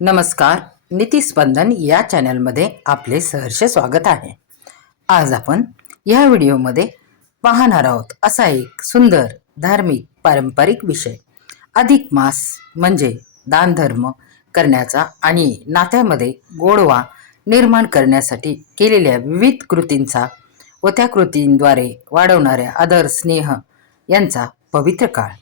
नमस्कार. नीतिस्पंदन या चॅनलमध्ये आपले सहर्ष स्वागत आहे. आज आपण या व्हिडिओमध्ये पाहणार आहोत असा एक सुंदर धार्मिक पारंपरिक विषय. अधिक मास म्हणजे दानधर्म करण्याचा आणि नात्यामध्ये गोडवा निर्माण करण्यासाठी केलेल्या विविध कृतींचा व त्या कृतींद्वारे वाढवणाऱ्या आदर स्नेह यांचा पवित्र काळ.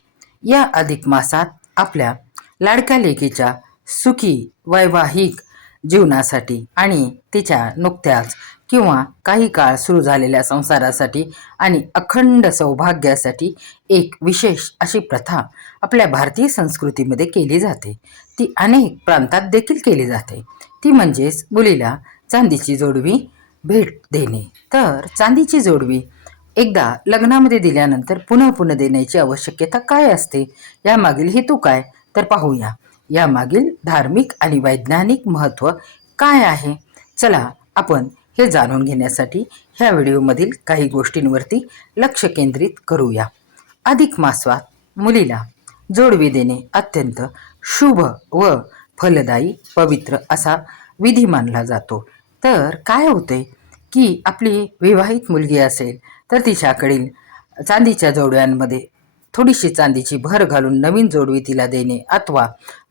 या अधिक मासात आपल्या लाडक्या लेकीच्या सुखी वैवाहिक जीवनासाठी आणि तिच्या नुकत्याच किंवा काही काळ सुरू झालेल्या संसारासाठी आणि अखंड सौभाग्यासाठी एक विशेष अशी प्रथा आपल्या भारतीय संस्कृतीमध्ये केली जाते. ती अनेक प्रांतात देखील केली जाते. ती म्हणजेच मुलीला चांदीची जोडवी भेट देणे. तर चांदीची जोडवी एकदा लग्नामध्ये दिल्यानंतर पुन्हा पुन्हा देण्याची आवश्यकता काय असते, यामागील हेतू काय, तर पाहूया. यामागील धार्मिक आणि वैज्ञानिक महत्त्व काय आहे, चला आपण हे जाणून घेण्यासाठी ह्या व्हिडिओमधील काही गोष्टींवरती लक्ष केंद्रित करूया. अधिक मासात मुलीला जोडवी देणे अत्यंत शुभ व फलदायी पवित्र असा विधी मानला जातो. तर काय होते की आपली विवाहित मुलगी असेल तर तिच्याकडील चांदीच्या जोडव्यांमध्ये थोडीशी चांदीची भर घालून नवीन जोडवी तिला देणे, अथवा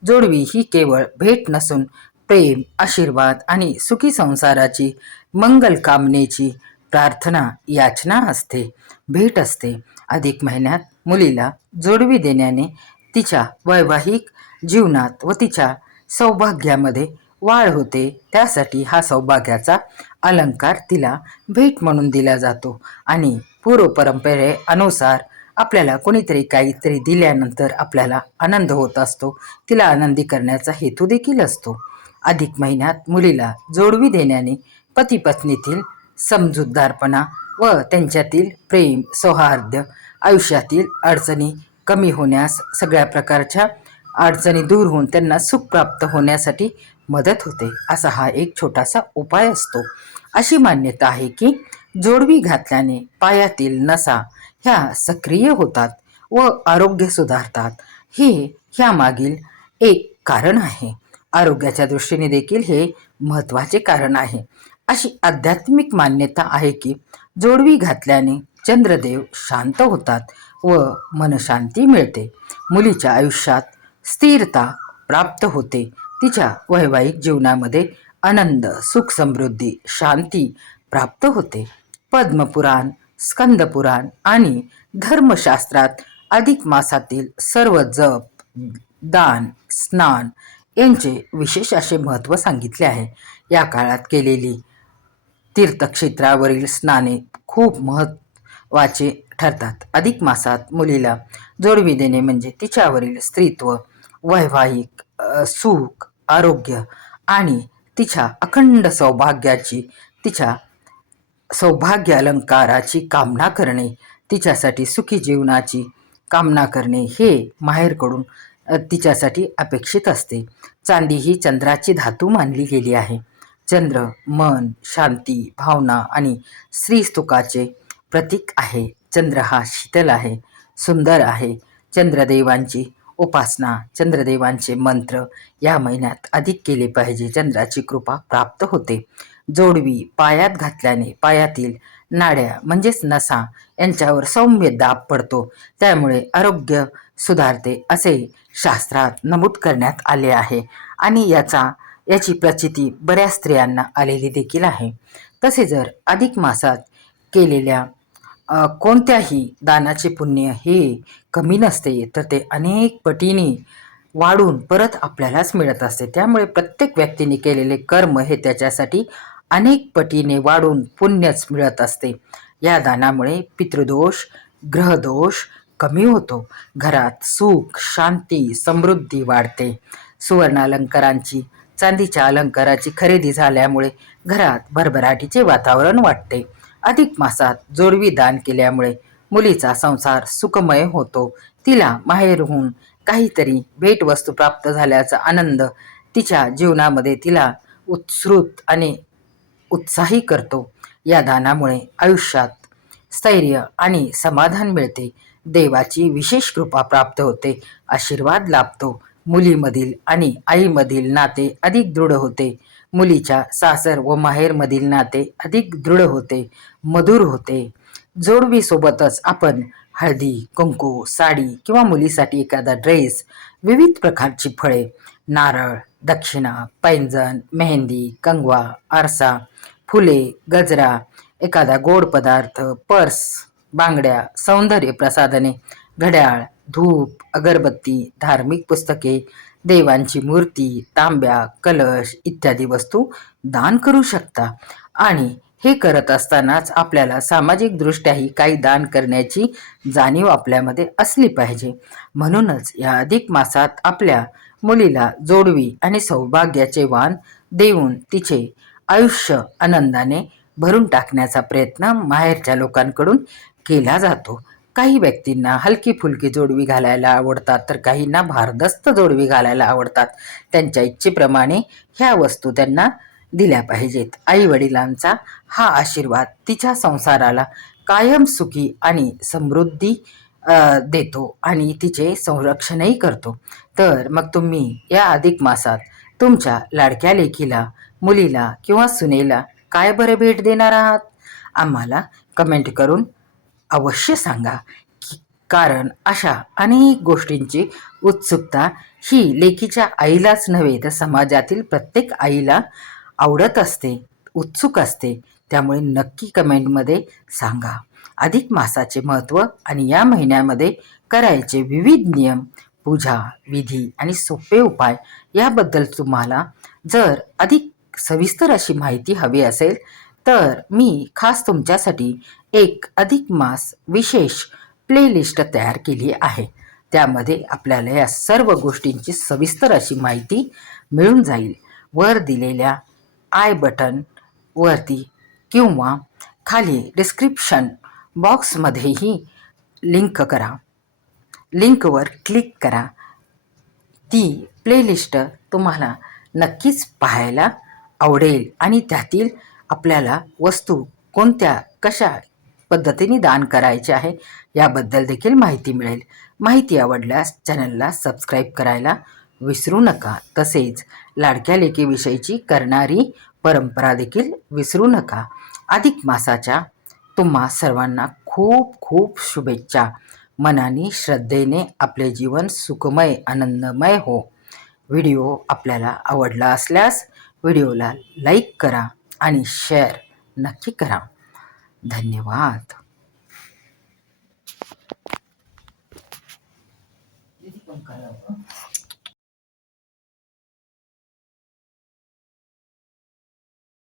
जोडवी ही केवळ भेट नसून प्रेम, आशीर्वाद आणि सुखी संसाराची मंगल कामनेची प्रार्थना याचना असते, भेट असते. अधिक महिन्यात मुलीला जोडवी देण्याने तिच्या वैवाहिक जीवनात व तिच्या सौभाग्यामध्ये वाढ होते. त्यासाठी हा सौभाग्याचा अलंकार तिला भेट म्हणून दिला जातो आणि पूर्व परंपरेनुसार आपल्याला कोणीतरी काहीतरी दिल्यानंतर आपल्याला आनंद होत असतो, तिला आनंदी करण्याचा हेतू देखील असतो. अधिक महिन्यात मुलीला जोडवी देण्याने पती पत्नीतील समजूतदारपणा व त्यांच्यातील प्रेम, सौहार्द, आयुष्यातील अडचणी कमी होण्यास, सगळ्या प्रकारच्या अडचणी दूर होऊन त्यांना सुख प्राप्त होण्यासाठी मदत होते. असा हा एक छोटासा उपाय असतो. अशी मान्यता आहे की जोडवी घातल्याने पायातील नसा ह्या सक्रिय होतात व आरोग्य सुधारतात. हे ह्यामागील एक कारण आहे. आरोग्याच्या दृष्टीने देखील हे महत्त्वाचे कारण आहे. अशी आध्यात्मिक मान्यता आहे की जोडवी घातल्याने चंद्रदेव शांत होतात व मनशांती मिळते. मुलीच्या आयुष्यात स्थिरता प्राप्त होते. तिच्या वैवाहिक जीवनामध्ये आनंद, सुख, समृद्धी, शांती प्राप्त होते. पद्मपुराण, स्कंदपुराण आणि धर्मशास्त्रात अधिक मासातील सर्व जप, दान, स्नान यांचे विशेष असे महत्त्व सांगितले आहे. या काळात केलेली तीर्थक्षेत्रावरील स्नाने खूप महत्त्वाचे ठरतात. अधिक मासात मुलीला जोडवी देणे म्हणजे तिच्यावरील स्त्रीत्व, वैवाहिक सुख, आरोग्य आणि तिच्या अखंड सौभाग्याची, तिच्या सौभाग्य अलंकाराची कामना करणे, तिच्यासाठी सुखी जीवनाची कामना करणे हे माहेरकडून तिच्यासाठी अपेक्षित असते. चांदी ही चंद्राची धातू मानली गेली आहे. चंद्र मन, शांती, भावना आणि स्त्रीसुखाचे प्रतीक आहे. चंद्र हा शीतल आहे, सुंदर आहे. चंद्रदेवांची उपासना, चंद्रदेवांचे मंत्र या महिन्यात अधिक केले पाहिजे. चंद्राची कृपा प्राप्त होते. जोडवी पायात घातल्याने पायातील नाड्या म्हणजेच नसा यांच्यावर सौम्य दाब पडतो, त्यामुळे आरोग्य सुधारते असे शास्त्रात नमूद करण्यात आले आहे आणि याची प्रचिती बऱ्याच स्त्रियांना आलेली देखील आहे. तसे जर अधिक मासात केलेल्या कोणत्याही दानाचे पुण्य हे कमी नसते, तर ते अनेक पटीने वाढून परत आपल्यालाच मिळत असते. त्यामुळे प्रत्येक व्यक्तीने केलेले कर्म हे त्याच्यासाठी अनेक पटीने वाढून पुण्यच मिळत असते. या दानामुळे पितृदोष, ग्रहदोष कमी होतो. घरात सुख, शांती, समृद्धी वाढते. सुवर्ण अलंकारांची, चांदीच्या अलंकाराची खरेदी झाल्यामुळे घरात भरभराटीचे वातावरण वाटते. अधिक मासात जोडवी दान केल्यामुळे मुलीचा संसार सुखमय होतो. तिला माहेरहून काहीतरी भेटवस्तू प्राप्त झाल्याचा आनंद तिच्या जीवनामध्ये तिला उत्सृत आणि उत्साही करतो. या दानामुळे आयुष्यात स्थैर्य आणि समाधान मिळते. देवाची विशेष कृपा प्राप्त होते, आशीर्वाद लाभतो. मुलीमधील आणि आईमधील नाते अधिक दृढ होते. मुलीच्या सासर व माहेरमधील नाते अधिक दृढ होते, मधुर होते. जोडवीसोबतच आपण हळदी, कुंकू, साडी किंवा मुलीसाठी एखादा ड्रेस, विविध प्रकारची फळे, नारळ, दक्षिणा, पैंजण, मेहंदी, कंगवा, आरसा, फुले, गजरा, एखादा गोड पदार्थ, पर्स, बांगड्या, सौंदर्य प्रसाधने, घड्याळ, धूप, अगरबत्ती, धार्मिक पुस्तके, देवांची मूर्ती, तांब्या, कलश इत्यादी वस्तू दान करू शकता. आणि हे करत असतानाच आपल्याला सामाजिकदृष्ट्याही काही दान करण्याची जाणीव आपल्यामध्ये असली पाहिजे. म्हणूनच या अधिक मासात आपल्या मुलीला जोडवी आणि सौभाग्याचे वाण देऊन तिचे आयुष्य आनंदाने भरून टाकण्याचा प्रयत्न माहेरच्या लोकांकडून केला जातो. काही व्यक्तींना हलकी फुलकी जोडवी घालायला आवडतात, तर काहींना भारदस्त जोडवी घालायला आवडतात. त्यांच्या इच्छेप्रमाणे ह्या वस्तू त्यांना दिल्या पाहिजेत. आई वडिलांचा हा आशीर्वाद तिच्या संसाराला कायम सुखी आणि समृद्धी देतो आणि तिचे संरक्षणही करतो. तर मग तुम्ही या अधिक मासात तुमच्या लाडक्या लेकीला, मुलीला किंवा सुनेला काय बरं भेट देणार आहात? आम्हाला कमेंट करून अवश्य सांगा. कारण अशा अनेक गोष्टींची उत्सुकता ही लेकीच्या आईलाच नव्हे तर समाजातील प्रत्येक आईला आवडत असते, उत्सुक असते. त्यामुळे नक्की कमेंटमध्ये सांगा. अधिक मासाचे महत्त्व आणि या महिन्यामध्ये करायचे विविध नियम, पूजा, विधी आणि सोपे उपाय याबद्दल तुम्हाला जर अधिक सविस्तर अशी माहिती हवी असेल तर मी खास तुमच्यासाठी एक अधिक मास विशेष प्लेलिस्ट तयार केली आहे. त्यामध्ये आपल्याला या सर्व गोष्टींची सविस्तर अशी माहिती मिळून जाईल. वर दिलेल्या आय बटन वरती किंवा खाली डिस्क्रिप्शन बॉक्समध्येही लिंकवर क्लिक करा. ती प्लेलिस्ट तुम्हाला नक्कीच पाहायला आवडेल आणि त्यातील आपल्याला वस्तू कोणत्या कशा पद्धतीने दान करायचे आहे याबद्दल देखील माहिती मिळेल. माहिती आवडल्यास चॅनलला सबस्क्राईब करायला विसरू नका. तसेच लाडक्या लेकीविषयीची करणारी परंपरा देखील विसरू नका. अधिक मासाच्या तुम्हा सर्वांना खूप खूप शुभेच्छा. मनाने श्रद्धेने आपले जीवन सुखमय आनंदमय हो. व्हिडिओ आपल्याला आवडला असल्यास व्हिडिओला लाईक करा आणि शेअर नक्की करा. धन्यवाद.